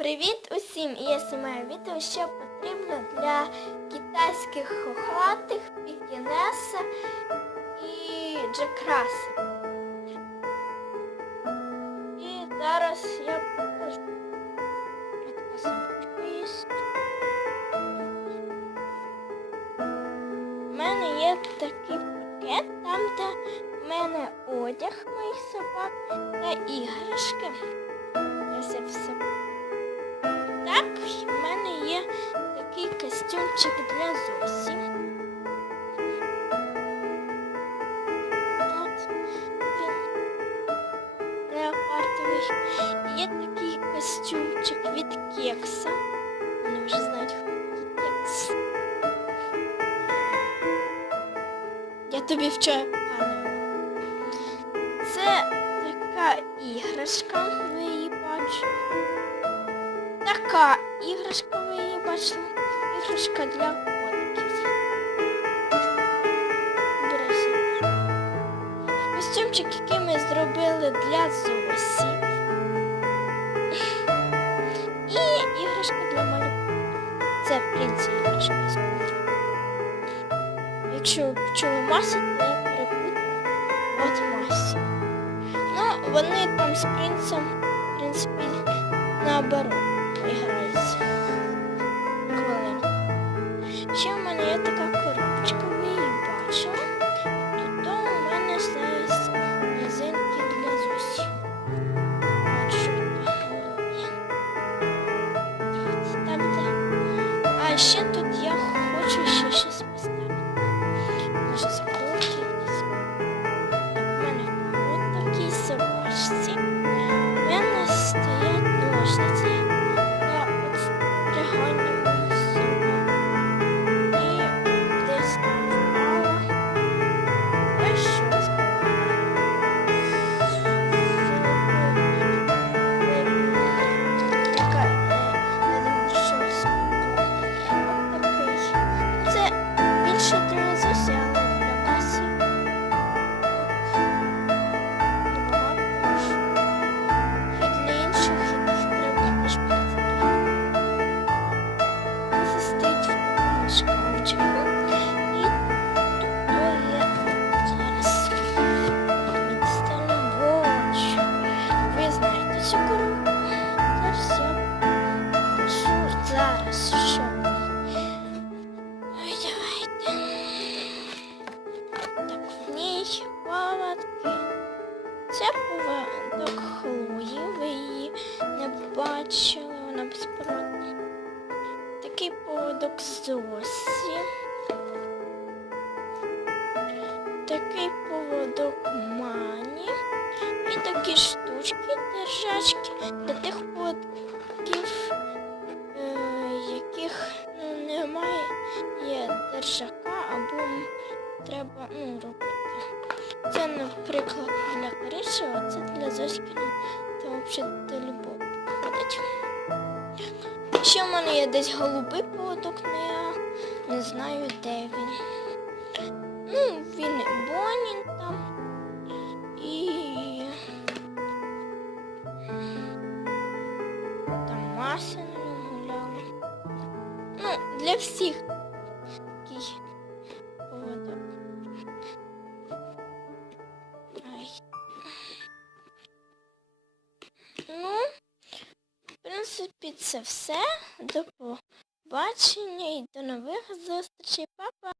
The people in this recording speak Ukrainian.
Привіт усім! Я знімаю відео, що потрібно для китайських хохлатих, пікінеса і джекраса. І зараз я покажу. У мене є такий пакет, там де в мене одяг моїх собак та іграшки. Ось я все Зосі. От він леопардовий. Є такий костюмчик від кекса. Вони вже знають, хто кекс. Я тобі вчора показувала. Це така іграшка, ви її бачите. Така іграшка, ви її бачили. Іграшка для котиків. Бережіть. Костюмчик, який ми зробили для Зосі. І іграшка для малюка. Це принц іграшка. Якщо ви почули то я перепутала. От масі. Ну, вони там з принцем, в принципі, наоборот Ще в мене є така коробочка, ви її бачили. Тут у мене зараз резинки для зусі. От що тут голові. От, Там де. А ще тут я хочу ще щось поставити. Може закрути якісь. У мене от такій собачці. У мене стоять ножниці Є або треба ну, робити. Це, наприклад, для коричневого, це для Зоськіна, там взагалі любого підходить. Ще в мене є десь голубий поводок, але я не знаю, де він. Ну, він і Бонін там. І там маса на гуляла. Ну, для всіх принципі, це все. До побачення і до нових зустрічей. Па-па!